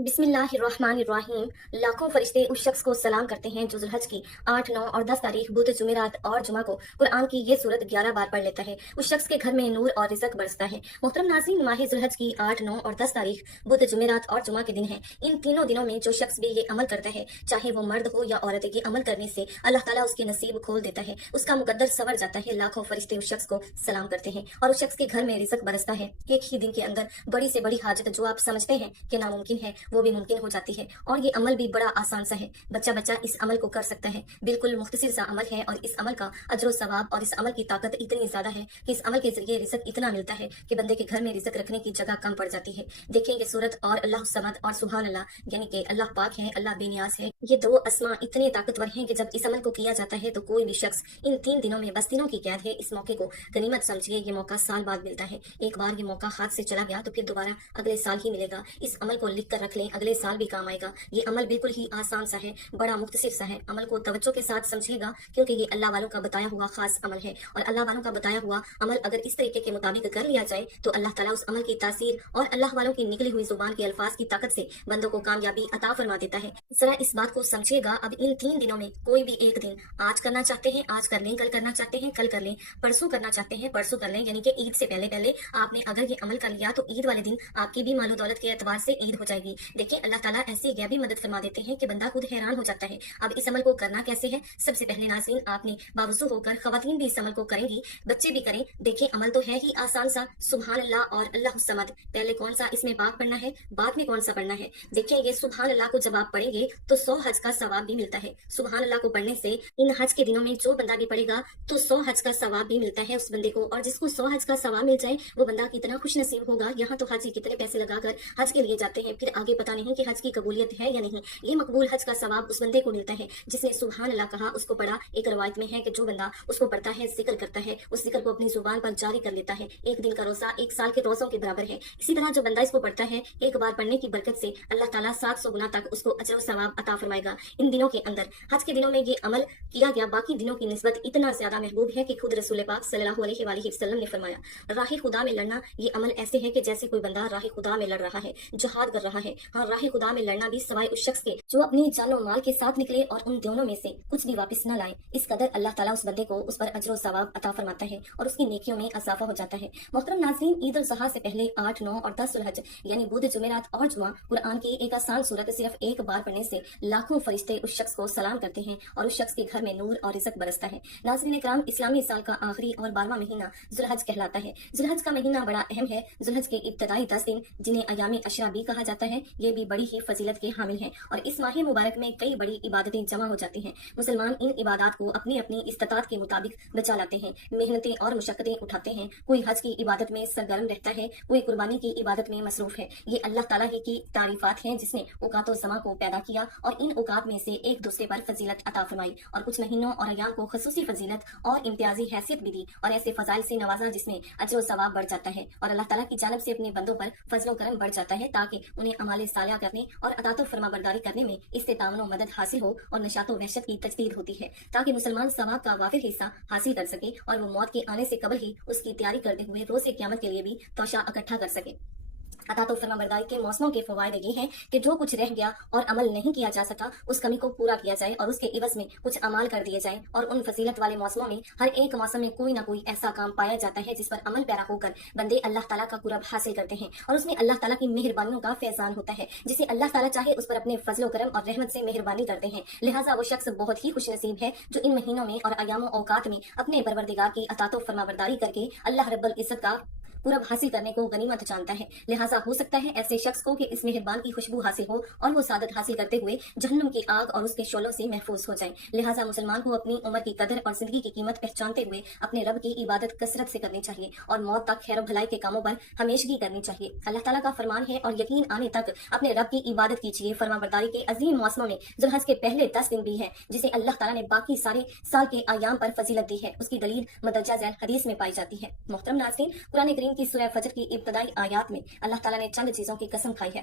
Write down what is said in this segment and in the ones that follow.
बिस्मिल्लाहिर्रहमानिर्रहीम। लाखों फरिश्ते उस शख्स को सलाम करते हैं जो जुल्हज की 8, 9 और 10 तारीख बुध, जुमेरात और जुमा को कुरान की ये सूरत 11 बार पढ़ लेता है। उस शख्स के घर में नूर और रिज़्क बरसता है। मोहतरम नाज़रीन, माह जुल्हज की 8, 9 और 10 तारीख बुध, जुमेरात और जुमा के दिन है। इन तीनों दिनों में जो शख्स भी ये अमल करता है, चाहे वो मर्द हो या औरत, ये अमल करने से अल्लाह ताला उसके नसीब खोल देता है, उसका मुकद्दर सवर जाता है। लाखों फरिश्ते उस शख्स को सलाम करते हैं और उस शख्स के घर में रिज़्क बरसता है। एक ही दिन के अंदर बड़ी से बड़ी हाजत जो आप समझते हैं कि नामुमकिन है, वो भी मुमकिन हो जाती है। और ये अमल भी बड़ा आसान सा है, बच्चा बच्चा इस अमल को कर सकता है। बिल्कुल मुख्तसिर सा अमल है और इस अमल का अजर सवाब और इस अमल की ताकत इतनी ज्यादा है कि इस अमल के जरिए रिज़्क इतना मिलता है कि बंदे के घर में रिज़्क रखने की जगह कम पड़ जाती है। देखिए ये सूरत और अल्लाह समद और सुभान अल्लाह, यानी कि अल्लाह पाक है, अल्लाह बेनियाज है, ये दो अस्मा इतने ताकतवर हैं कि जब इस अमल को किया जाता है तो कोई भी शख्स इन 3 दिनों में, बस दिनों की कैद है, इस मौके को गनीमत समझिए। ये मौका साल बाद मिलता है। एक बार ये मौका हाथ से चला गया तो फिर दोबारा अगले साल ही मिलेगा। इस अमल को लिख कर रख लें, अगले साल भी काम आएगा। ये अमल बिल्कुल ही आसान सा है, बड़ा मुख्तसिर सा है। अमल को तवज्जो के साथ समझिएगा क्योंकि ये अल्लाह वालों का बताया हुआ खास अमल है और अल्लाह वालों का बताया हुआ अमल अगर इस तरीके के मुताबिक कर लिया जाए तो अल्लाह ताला उस अमल की तासीर और अल्लाह वालों की निकली हुई जुबान के अल्फाज की ताकत से बंदों को कामयाबी अता फरमा देता है। जरा इस बात को समझिएगा। अब इन 3 दिनों में कोई भी एक दिन, आज करना चाहते हैं आज कर लें, कल करना चाहते हैं कल कर लें, परसों करना चाहते हैं परसों कर लें, यानी कि ईद से पहले पहले आपने अगर ये अमल कर लिया तो ईद वाले दिन आपकी भी मालो दौलत के एतबार से ईद हो जाएगी। देखिए अल्लाह ताला ऐसी गैबी मदद फरमा देते हैं कि बंदा खुद हैरान हो जाता है। अब इस अमल को करना कैसे है? सबसे पहले नाज़रीन, आपने बावजू होकर, खवातीन भी इस अमल को करेंगी, बच्चे भी करें। देखिए अमल तो है ही आसान सा, सुभान अल्लाह और अल्लाह समद। पहले कौन सा इसमें बाप पढ़ना है, बाद में कौन सा पढ़ना है? देखिए ये सुभान अल्लाह को जब आप पढ़ेंगे तो 100 हज का सवाब भी मिलता है। सुभान अल्लाह को पढ़ने से इन हज के दिनों में जो बंदा भी पढ़ेगा तो 100 हज का सवाब भी मिलता है उस बंदे को। और जिसको 100 हज का सवाब मिल जाए वो बंदा कितना खुश नसीब होगा। यहाँ तो हाजी कितने पैसे लगाकर हज के लिए जाते हैं, फिर आगे पता नहीं कि हज की कबूलियत है या नहीं। ये मकबूल हज का सवाब उस बंदे को मिलता है जिसने सुभान अल्लाह कहा, उसको पढ़ा। एक रवायत में है कि जो बंदा उसको पढ़ता है, जिक्र करता है, उस जिक्र को अपनी जुबान पर जारी कर लेता है, एक दिन का रोजा 1 साल के रोजों के बराबर है। इसी तरह जो बंदा इसको पढ़ता है, एक बार पढ़ने की बरकत से अल्लाह ताला 700 गुना तक उसको अजर व सवाब अता फरमाएगा। इन दिनों के अंदर, हज के दिनों में ये अमल किया गया बाकी दिनों की निस्बत इतना ज्यादा महबूब है कि खुद रसूल पाक सल्लल्लाहु अलैहि वसल्लम ने फरमाया, राह खुदा में लड़ना ये अमल ऐसे है कि जैसे कोई बंदा राह खुदा में लड़ रहा है, जहाद कर रहा है। हाँ, राह खुदा में लड़ना भी सवाए उस शख्स के जो अपनी जान और माल के साथ निकले और उन दोनों में से कुछ भी वापस न लाए। इस कदर अल्लाह ताला उस बंदे को उस पर अजर सवाब अता फरमाता है और उसकी नेकियों में इजाफा हो जाता है। मोहतरम नाज़रीन, ईद उल ज़ुहा से पहले 8, 9 और 10 जुल्हज यानी बुध, जुमेरात और जुमा कुरान की एक आसान सूरत सिर्फ एक बार पढ़ने से लाखों फरिश्ते उस शख्स को सलाम करते हैं और उस शख्स के घर में नूर और रिज़्क बरसता है। नाज़रीन इकराम, इस्लामी साल का आखिरी और 12वां महीना जुल्हज कहलाता है। जुल्हज का महीना बड़ा अहम है। जुल्हज के इब्तदाई 10 दिन जिन्हें अयामी अशरा भी कहा जाता है, ये भी बड़ी ही फजीलत के हामिल हैं और इस माह मुबारक में कई बड़ी इबादतें जमा हो जाती हैं। मुसलमान इन इबादत को अपनी अपनी इस्तात के मुताबिक बचा लाते हैं, मेहनतें और मुशक्कतें उठाते हैं। कोई हज की इबादत में सरगर्म रहता है, कोई कुर्बानी की इबादत में मसरूफ है। ये अल्लाह ताला ही की तारीफात हैं जिसने औकात ज़मा को पैदा किया और इन औकात में से एक दूसरे पर फजीलत अता फरमाई और कुछ महीनों और अयाम को खसूसी फजीलत और इम्तियाजी हैसियत भी दी और ऐसे फजाइल से नवाजा जिसमें अजर सवाब बढ़ जाता है और अल्लाह ताला की जानब से अपने बंदों पर फजलो करम बढ़ जाता है ताकि उन्हें अमाले सालिया करने और अतातो फरमा बरदारी करने में इससे तावन मदद हासिल हो और नशातो वहशत की तजदीद होती है ताकि मुसलमान सवाब का वाफिर हिस्सा हासिल कर सके और वो मौत के आने से कबल ही उसकी तैयारी करते हुए रोज़े क़यामत के लिए भी तोशा इकट्ठा कर सके। अतातो फरमाबरदारी के मौसमों के फवायद ये हैं कि जो कुछ रह गया और अमल नहीं किया जा सका उस कमी को पूरा किया जाए और उसके इवज में कुछ अमाल कर दिए जाए। और उन फजीलत वाले मौसमों में हर एक मौसम में कोई ना कोई ऐसा काम पाया जाता है जिस पर अमल पैरा होकर बंदे अल्लाह ताला का कुरब हासिल करते हैं और उसमें अल्लाह ताला की मेहरबानियों का फैजान होता है जिसे अल्लाह ताला चाहे उस पर अपने फजलो करम और रहमत से मेहरबानी करते हैं। लिहाजा वो शख्स बहुत ही खुश नसीब है जो इन महीनों में और अयाम औकात में अपने परवरदिगार की अतातो फरमाबरदारी करके अल्लाह रब्बुल इज्जत का पूरब हासिल करने को गनीमत जानता है। लिहाजा हो सकता है ऐसे शख्स को कि इस मेहरबान की खुशबू हासिल हो और वो सादत हासिल करते हुए जहन्नुम की आग और उसके शोलों से महफूज हो जाए। लिहाजा मुसलमान को अपनी उम्र की कदर और जिंदगी की कीमत पहचानते हुए अपने रब की इबादत कसरत से करनी चाहिए और मौत तक खैर भलाई के कामों पर हमेशगी करनी चाहिए। अल्लाह ताला का फरमान है और यकीन आने तक अपने रब की इबादत कीजिए। फरमाबरदारी के अजीम मौसमों में जुल्हज के पहले 10 दिन भी है जिसे अल्लाह ताला ने बाकी सारे साल के आयाम पर फजीलत दी है। उसकी दलील मदरजा झैल हदीस में पाई जाती है। मोहतरम नाज़रीन, कुरान करीम की सूरह फजर की इब्तदाई आयात में अल्लाह ताला ने चंद चीजों की कसम खाई है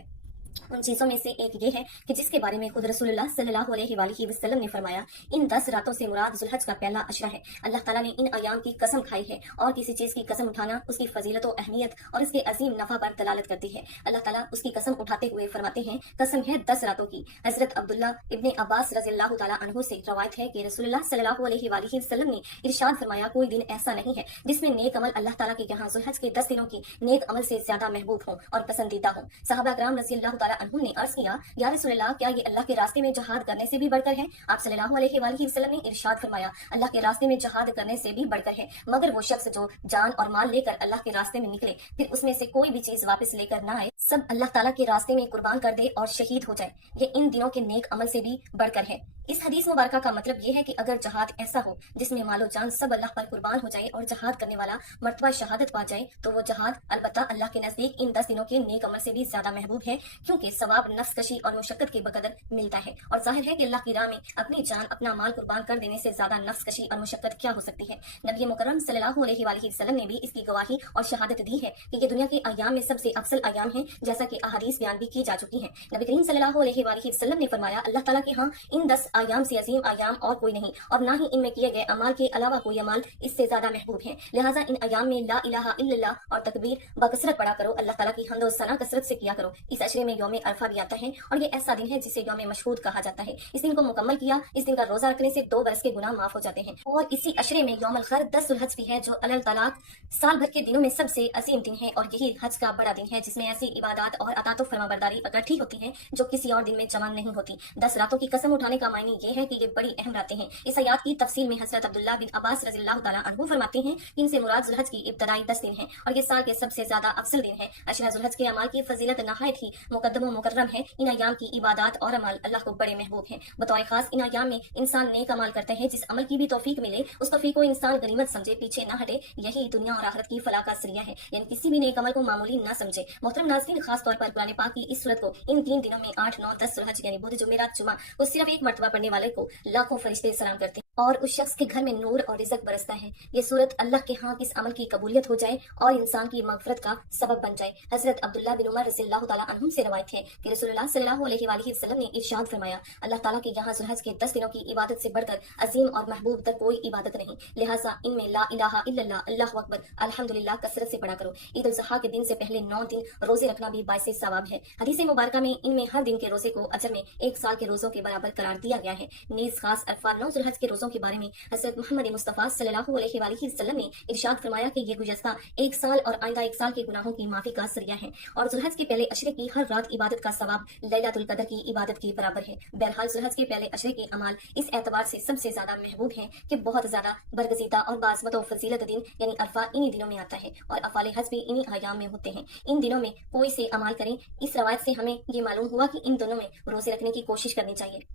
उन चीज़ों में से एक ये है कि जिसके बारे में खुद रसूलुल्लाह सल्लल्लाहु अलैहि वसल्लम ने फरमाया, इन 10 रातों से मुराद ज़ुल्हज का पहला अशरा है। अल्लाह ताला ने इन अयाम की कसम खाई है और किसी चीज़ की कसम उठाना उसकी फजीलत व अहमियत और इसके अजीम नफ़ा पर दलालत करती है। अल्लाह ताला उसकी कसम उठाते हुए फरमाते हैं, कसम है 10 रातों की। हज़रत अब्दुल्ला इब्ने अब्बास रज़ियल्लाहु ताला अन्हु से रवायत है कि रसूलुल्लाह सल्लल्लाहु अलैहि वसल्लम ने इरशाद फरमाया, कोई दिन ऐसा नहीं है जिसमें नेक अमल अल्लाह ताला के यहाँ ज़ुल्हज के 10 दिनों की नेक अमल से ज्यादा महबूब हो और पसंदीदा हो। सहाबा किराम रज़ियल्लाहु ताला अन्हुम ने अर्ज किया, या रसूलल्लाह, क्या ये अल्लाह के रास्ते में जहाद करने से भी बढ़कर है? आप सल्लल्लाहु अलैहि वसल्लम ने इरशाद फरमाया, अल्लाह के रास्ते में जहाद करने से भी बढ़कर है, मगर वो शख्स जो जान और माल लेकर अल्लाह के रास्ते में निकले, फिर उसमें से कोई भी चीज वापस लेकर ना आए, सब अल्लाह ताला के रास्ते में कुर्बान कर दे और शहीद हो जाए, ये इन दिनों के नेक अमल से भी बढ़कर है। इस हदीस मुबारक का मतलब ये है कि अगर जहाद ऐसा हो जिसमें मालो जान सब अल्लाह पर कुर्बान हो जाए और जहाद करने वाला मर्तबा शहादत पा जाए, तो वो जहाद अलबत्ता अल्लाह के नजदीक इन 10 दिनों के नेक अमल से भी ज्यादा महबूब है, क्योंकि सवाब नफ्स कशी और मुशक्कत के बकदर मिलता है। और जाहिर है कि अल्लाह की राह में अपनी जान अपना माल कुर्बान कर देने से ज्यादा नफ्स कशी और मुशक्कत क्या हो सकती है। नबी मुकर्रम सल्लल्लाहु अलैहि वसल्लम ने भी इसकी गवाही और शहादत दी है कि ये दुनिया के अयाम में सबसे अफसल अयाम है, जैसा कि अहादीस बयान भी की जा चुकी है। नबी करीम सल्लल्लाहु अलैहि वसल्लम ने फरमाया, अल्लाह ताला के यहाँ इन 10 अयाम से अजीम अयाम और कोई नहीं, और ना ही इनमें किए गए अमाल के अलावा कोई अमाल इससे ज्यादा महबूब है। लिहाजा इन अयाम में ला इलाहा इल्लल्लाह और तकबीर बकसरत पढ़ा करो, अल्लाह ताला की हम्द व सना कसरत से किया करो। इस अशरे में यौम अरफा भी आता है और ये ऐसा दिन है जिसे यौम मशहूद कहा जाता है। इस दिन को मुकम्मल किया, इस दिन का रोजा रखने से 2 बरस के गुनाह माफ हो जाते हैं। और इसी अशरे में यौम खर 10 ज़ुल्हज भी है, जो अलल तलाक साल भर के दिनों में सबसे अजीम दिन है, और यही हज का बड़ा दिन है जिसमें ऐसी इबादत और अतात फरमाबरदारी इकट्ठी होती है जो किसी और दिन में जमा नहीं होती। 10 रातों की कसम उठाने का मायने ये है कि ये बड़ी अहम रातें हैं। इस आयत की तफसील में हजरत अब्दुल्ला बिन अब्बास रज़ियल्लाहु ताला अन्हु फरमाते हैं कि इनसे मुराद ज़ुल्हज की इब्तदाई 10 दिन है और ये साल के सबसे ज्यादा अफसल दिन है। अशरा ज़ुल्हज के अमाल की फजीलत नहायत ही मुकद्दम व मुकर्रम है। इन अयाम की इबादत और अमाल अल्लाह को बड़े महबूब हैं। बतौर खास इन अयाम में इंसान नेक अमाल करते हैं, जिस अमल की भी तौफीक मिले उस तौफीक को इंसान गनीमत समझे, पीछे न हटे, यही दुनिया और आखिरत की फलाह का जरिया है, यानी किसी भी नेक अमल को मामूली न समझे। मोहतरम नाज़रीन, खास तौर पर कुरान पाक की इस सूरत को इन 3 दिनों में 8, 9, 10 ज़ुल्हज यानी बुध जुमेरात जुमा को सिर्फ एक मरतबा पढ़ने वाले को लाखों फरिश्ते सलाम करते हैं और उस शख्स के घर में नूर और रिज़्क बरसता है। ये सूरत अल्लाह के यहाँ किस अमल की कबूलियत हो जाए और इंसान की मगफरत का सबब बन जाए। हजरत अब्दुल्ला बिन उमर रज़ियल्लाहु ताला अन्हुम से रवायत है कि रसूलुल्लाह सल्लल्लाहु अलैहि वसल्लम ने इरशाद फरमाया, अल्लाह ताला के यहाँ ज़ुल्हज के 10 दिनों की इबादत से बढ़कर अजीम और महबूब तक कोई इबादत नहीं, लिहाजा इनमें ला इलाहा इल्लल्लाह, अल्लाहु अकबर, अल्हम्दुलिल्लाह कसरत से पढ़ा करो। ईद उल ज़ुहा के दिन से पहले 9 दिन रोजे रखना भी बाइसे सवाब है। हदीस मुबारक में इनमें हर दिन के रोजे को अजर में 1 साल के रोजों के बराबर करार दिया गया है। नीज खास अरफा 9 ज़ुल्हज के रोजों के बारे में हजरत मोहम्मद मुस्तफ़ा सल्लल्लाहु अलैहि वसल्लम ने इरशाद फरमाया कि ये गुज़श्ता 1 साल और आइंदा 1 साल के गुनाहों की माफी का जरिया है, और ज़ुल्हज के पहले अशरे की हर रात इबादत का सवाब लैलतुल कदर की इबादत के बराबर है। बहरहाल ज़ुल्हज के पहले अशरे के अमाल इस एतबार से सबसे ज्यादा महबूब हैं कि बहुत ज्यादा बरगज़ीदा और बाज़मत और फजीलत दिन यानी अरफा इन्हीं दिनों में आता है और अफाल हज भी इन्हीं अयाम में होते हैं। इन दिनों में कोई से अमाल करें, इस रवायत से हमें ये मालूम हुआ कि इन दोनों में रोजे रखने की कोशिश करनी चाहिए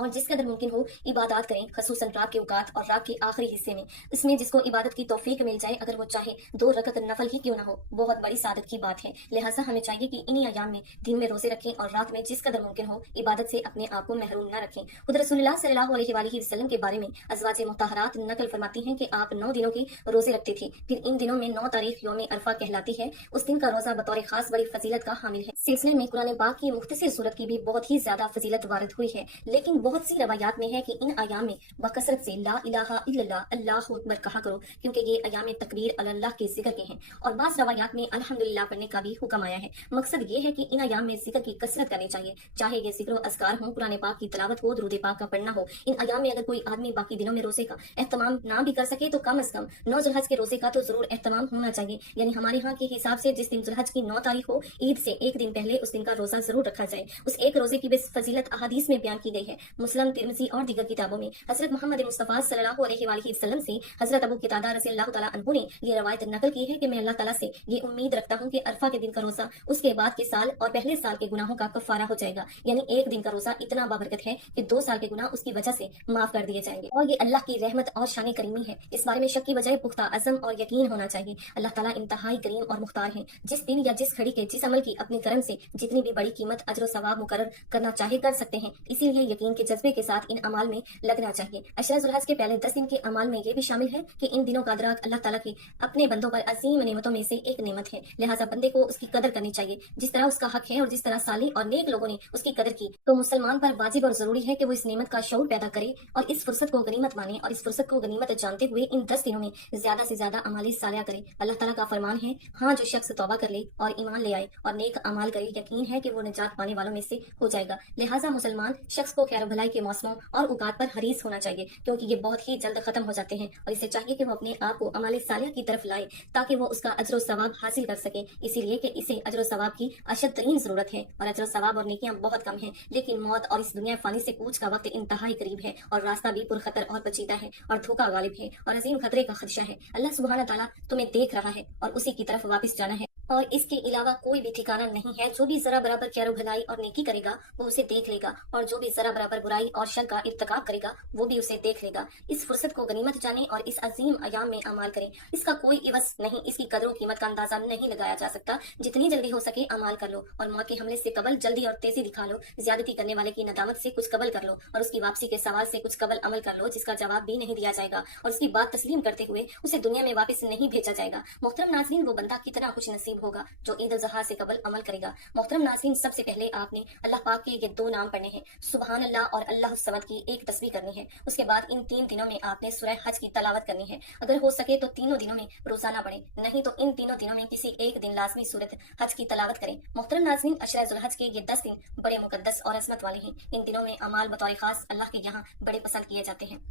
और जिस कदर मुमकिन हो इबादत करें, खसूसन रात के औकात और रात के आखिरी हिस्से में। इसमें जिसको इबादत की तौफीक मिल जाए, अगर वो चाहे 2 रकत नफल ही क्यों ना हो, बहुत बड़ी सादत की बात है। लिहाजा हमें चाहिए कि इन्हीं अयाम में दिन में रोजे रखें और रात में जिस कदर मुमकिन हो इबादत से अपने आप को महरूम न रखें। खुद रसूलुल्लाह सल्लल्लाहु अलैहि वसल्लम के बारे में अज़वाज मुतहहरात नकल फरमाती हैं कि आप 9 दिनों के रोजे रखते थे। फिर इन दिनों में 9 तारीख यौम अरफा कहलाती है, उस दिन का रोजा बतौर खास बड़ी फजीलत का हामिल है। सिलसिले में कुरान पाक की मुख्तसर सूरत की भी बहुत ही ज्यादा फजीलत वारिद हुई है, लेकिन बहुत सी रवायात है कि इन अयाम में बकसरत से ला इलाहा इल्लल्लाह, अल्लाहु अकबर कहा करो, क्योंकि ये अयाम तकबीर अल्लाह के जिक्र के हैं। और बाज़ रवायात में अल्हम्दुलिल्लाह पढ़ने का भी हुक्म आया है। मकसद ये है कि इन अयाम में जिक्र की कसरत करनी चाहिए, चाहे ये जिक्र अज़कार हो, कुरान पाक की तिलावत हो, दुरूद पाक का पढ़ना हो। इन अयाम में अगर कोई आदमी बाकी दिनों में रोजे का एहतमाम ना भी कर सके तो कम अज कम 9 ज़ुल्हज के रोजे का तो जरूर एहतमाम होना चाहिए। यानी हमारे यहाँ के हिसाब से जिस दिन ज़ुल्हज की 9 तारीख हो, ईद से 1 दिन पहले उस दिन का रोजा जरूर रखा जाए। उस एक रोजे की बेस फजीलत अहादीस में बयान की गई है। मुस्लिम, तिरमिज़ी और दीगर किताबों में हजरत मोहम्मद मुस्तफ़ा सल्लल्लाहु अलैहि वसल्लम से हजरत अबू क़तादा रज़ियल्लाहु ताला अन्हु ने ये रवायत नकल की है कि मैं अल्लाह ताला से ये उम्मीद रखता हूँ कि अरफा के दिन का रोजा उसके बाद के साल और पहले साल के गुनाहों का कफारा हो जाएगा। यानी 1 दिन का रोजा इतना बाबरकत है कि 2 साल के गुनाह उसकी वजह से माफ कर दिए जाएंगे, और ये अल्लाह की रहमत और शान करीमी है। इस बारे में शक की बजाय पुख्ता अज़म और यकीन होना चाहिए। अल्लाह ताला इंतहाई करीम और मुख्तार है, जिस दिन या जिस घड़ी के जिस अमल की अपने करम से जितनी भी बड़ी कीमत अजर सवाब मुकर्रर करना चाहे कर सकते हैं। इसीलिए यकीन के के जज्बे के साथ इन अमाल में लगना चाहिए। अशरा ज़ुल्हज के पहले 10 दिन के अमाल में ये भी शामिल है कि इन दिनों का अदराक अल्लाह ताला की अपने बंदों पर अजीम नेमतों में से एक नेमत है, लिहाजा बंदे को उसकी कदर करनी चाहिए जिस तरह उसका हक है और जिस तरह साली और नेक लोगों ने उसकी कदर की। तो मुसलमान पर वाजिब और जरूरी है कि वो इस नेमत का शऊर पैदा करे और इस फुर्सत को गनीमत माने और इस फुर्सत को गनीमत जानते हुए इन 10 दिनों में ज्यादा से ज्यादा अमाली सालिया करे। अल्लाह ताला का फरमान है, हाँ जो शख्स तौबा कर ले और ईमान ले आए और नेक अमाल करे, यकीन है कि वो निजात पाने वालों में से हो जाएगा। लिहाजा मुसलमान शख्स को खैर भलाई के मौसमों और औकात पर हरीस होना चाहिए, क्योंकि ये बहुत ही जल्द खत्म हो जाते हैं और इसे चाहिए कि वो अपने आप को अमाल सालिया की तरफ लाए ताकि वो उसका अजर सवाब हासिल कर सके। इसीलिए कि इसे अजर सवाब की अशद तरीन जरूरत है और अजर सवाब और नेकियां बहुत कम है, लेकिन मौत और इस दुनिया फानी से कूच का वक्त इंतहाई करीब है और रास्ता भी पुरखतर और पेचीदा है और धोखा गालिब है और अजीम खतरे का खदशा है। अल्लाह सुब्हाना ताला तुम्हें देख रहा है और उसी की तरफ वापस जाना है और इसके अलावा कोई भी ठिकाना नहीं है। जो भी जरा बराबर खैर भलाई और नेकी करेगा वो उसे देख लेगा और जो भी जरा बराबर बुराई और शर का इर्तिकाब करेगा वो भी उसे देख लेगा। इस फुर्सत को गनीमत जाने और इस अजीम अयाम में अमाल करें। इसका कोई इवज नहीं, इसकी कदरों कीमत का अंदाजा नहीं लगाया जा सकता। जितनी जल्दी हो सके अमाल कर लो और मौत के हमले से कबल जल्दी और तेजी दिखा लो। ज्यादती करने वाले की नदामत से कुछ कबल कर लो और उसकी वापसी के सवाल से कुछ कबल अमल कर लो जिसका जवाब भी नहीं दिया जाएगा और उसकी बात तस्लीम करते हुए उसे दुनिया में वापस नहीं भेजा जाएगा। मोहतरम नाज़रीन, वो बंदा कितना खुश नसीब होगा जो ईद ज़ुहा से कबल अमल करेगा। मोहतरम नाज़रीन, सबसे पहले आपने अल्लाह पाक के ये 2 नाम पढ़ने हैं, सुबहान अल्लाह और अल्लाह समद की एक तस्बीह करनी है। उसके बाद इन 3 दिनों में आपने सूरह हज की तलावत करनी है। अगर हो सके तो तीनों दिनों में रोजाना पढ़े, नहीं तो इन तीनों दिनों में किसी एक दिन लाजमी सूरत हज की तलावत करें। मोहतरम नाज़रीन, अशरा ज़ुल्हज के ये 10 दिन बड़े मुकद्दस और अज़मत वाले हैं। इन दिनों में अमाल बतौर खास अल्लाह के यहाँ बड़े पसंद किए जाते हैं।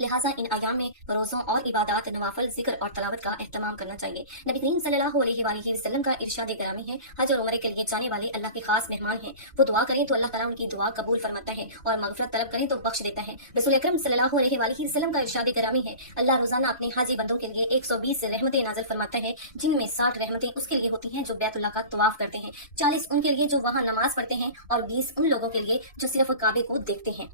लिहाजा इन अयाम में रोज़ों और इबादत, नवाफिल, जिक्र और तलावत का एहतमाम करना चाहिए। नबी करीम सल्लल्लाहु अलैहि वसल्लम का इरशाद गिरामी है, हज और उम्रे के लिए जाने वाले अल्लाह के खास मेहमान हैं। वो दुआ करें तो अल्लाह ताला उनकी दुआ कबूल फरमाता है और मगफिरत तलब करें तो बख्श देता है। रसूल अकरम सल्लल्लाहु अलैहि वसल्लम का इरशाद गिरामी है, अल्लाह रोजाना अपने हाजी बंदों के लिए 120 रहमतें नाज़िल फरमाता है, जिनमें 60 रहमतें उसके लिए होती हैं जो बैतुल्लाह का तवाफ करते हैं, 40 उनके लिए जो वहाँ नमाज पढ़ते हैं और 20 उन लोगों के लिए जो सिर्फ काबे को देखते हैं।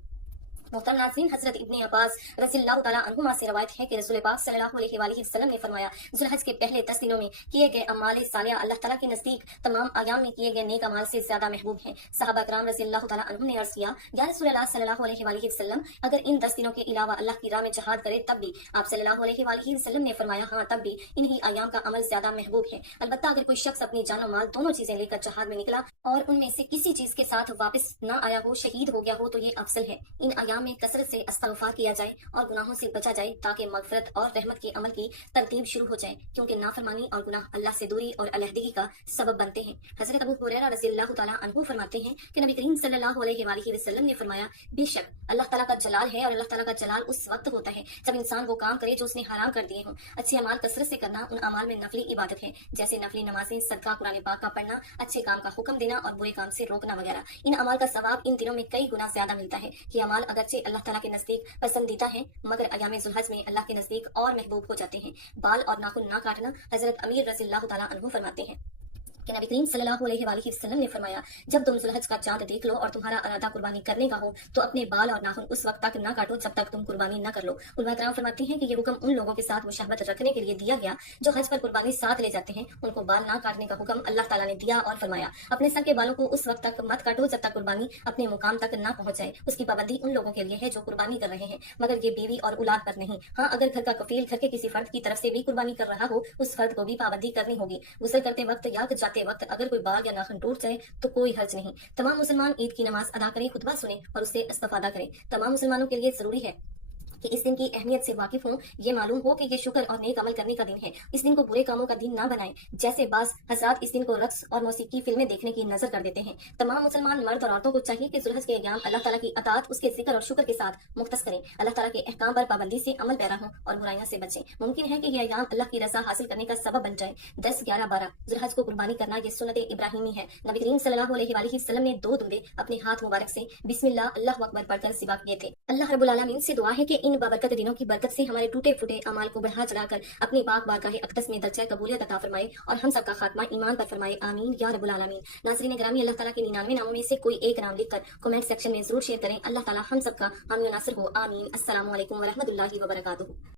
मोहतरम नाज़रीन, हजरत इब्ने अब्बास रज़ियल्लाहु तआला अन्हुमा से रवायत है कि रसूल पाक सल्लल्लाहु अलैहि वसल्लम ने फरमाया, ज़ुल्हज के पहले 10 दिनों में किए गए अमाल सालिया अल्लाह ताला के नज़दीक तमाम अयाम में किए गए नेक अमाल से ज्यादा महबूब हैं। सहाबा कराम रज़ियल्लाहु तआला अन्हुम ने अर्ज़ किया, या रसूलल्लाह सल्लल्लाहु अलैहि वसल्लम, अगर इन 10 दिनों के अलावा अल्लाह की राह में जहाद करे तब भी? आप सल्लल्लाहु अलैहि वसल्लम ने फरमाया, हाँ तब भी इन्हीं अयाम का अमल ज्यादा महबूब है। अलबत्ता अगर कोई शख्स अपनी जान और माल दोनों चीजें लेकर जहाद में निकला और उनमें से किसी चीज के साथ वापस न आया हो, शहीद हो गया हो, तो ये अफसल है। इन अयाम में कसरत से इस्तग़फ़ार किया जाए और गुनाहों से बचा जाए ताकि मग़फ़िरत और रहमत के अमल की तरतीब शुरू हो जाए, क्योंकि नाफरमानी और गुनाह अल्लाह से दूरी और अलहदगी का सबब बनते हैं। हज़रत अबू हुरैरा रज़ियल्लाहु तआला अन्हु फरमाते हैं कि नबी करीम सल्लल्लाहु अलैहि वसल्लम ने फरमाया, बेशक अल्लाह ताला का जलाल है और अल्लाह ताला का जलाल उस वक्त होता है जब इंसान वो काम करे जो उसने हराम कर दिए हों। अच्छे अमाल कसरत से करना उन अमाल में नफली इबादत है, जैसे नफली नमाजें, सदका, कुरान पाक का पढ़ना, अच्छे काम का हुक्म देना और बुरे काम से रोकना वगैरह। इन अमाल का सवाब इन दिनों में कई गुना ज्यादा मिलता है। ये अमाल अगरचे अल्लाह ताला के नजदीक पसंदीदा है, मगर अयाम ज़ुल्हज में अल्लाह के नजदीक और महबूब हो जाते हैं। बाल और नाखून ना काटना, हजरत अमीर रज़ियल्लाहु तआला अन्हु फरमाते हैं कि नबी करीम सल्लल्लाहु अलैहि वसल्लम ने फरमाया, जब तुम ज़ुल्हज का चांद देख लो और तुम्हारा इरादा कुर्बानी करने का हो तो अपने बाल और नाखून उस वक्त तक न काटो जब तक तुम कुर्बानी न कर लो। उलमा कराम फरमाती हैं कि ये हुक्म उन लोगों के साथ मुशाहबत रखने के लिए दिया गया जो हज पर कुर्बानी साथ ले जाते हैं। उनको बाल ना काटने का हुक्म अल्लाह ताला ने दिया और फरमाया, अपने सर के बालों को उस वक्त तक मत काटो जब तक कुर्बानी अपने मुकाम तक न पहुंच जाए। उसकी पाबंदी उन लोगों के लिए है जो कुर्बानी कर रहे हैं, मगर ये बीवी और औलाद पर नहीं। हाँ, अगर घर का कफील घर के किसी फर्द की तरफ से भी कुर्बानी कर रहा हो, उस फर्द को भी पाबंदी करनी होगी। गुस्ल करते वक्त या जाते वक्त अगर कोई बाल या नाखून टूट जाए तो कोई हर्ज नहीं। तमाम मुसलमान ईद की नमाज अदा करें, खुतबा सुने और उससे इस्तिफादा करें। तमाम मुसलमानों के लिए जरूरी है कि इस दिन की अहमियत से वाकिफ हों, ये मालूम हो कि ये शुक्र और नेक अमल करने का दिन है। इस दिन को बुरे कामों का दिन ना बनाएं, जैसे बाज हजरात इस दिन को रक्स और मौसीकी फिल्में देखने की नजर कर देते हैं। तमाम मुसलमान मर्द और औरतों को चाहिए कि ज़ुल्हज के अय्याम अल्लाह ताला की अताअत, उसके जिक्र और शुक्र के साथ मुख्तस करें, अल्लाह ताला के अहकाम पर पाबंदी से अमल पैरा हों और बुराइयों से बचें। मुमकिन है कि यह अय्याम अल्लाह की रज़ा हासिल करने का सबब बन जाए। 10, 11, 12 ज़ुल्हज को कुर्बानी करना ये सुन्नत इब्राहिमी है। नबी करीम सल्लल्लाहु अलैहि वसल्लम ने 2 दुम्बे अपने हाथ मुबारक से बिस्मिल्लाह अल्लाहु अकबर पढ़कर ज़िबा किए थे। अल्लाह रब्बुल आलमीन से दुआ है कि इन बाबरकत दिनों की बरकत से हमारे टूटे फूटे अमाल को बढ़ा चढ़ाकर अपनी पाक बारगाह अक़दस में दर्जा कबूलियत अता फरमाए और हम सबका खात्मा ईमान पर फरमाए, आमीन या रब्बुल आलमीन। नाज़रीन ग्रामी, अल्लाह ताला के 99 नामों में से कोई एक नाम लिखकर कमेंट सेक्शन में जरूर शेयर करें। अल्लाह ताला हम सबका हामी नासिर हो, आमीन। अस्सलामु अलैकुम व रहमतुल्लाहि व बरकातुहू।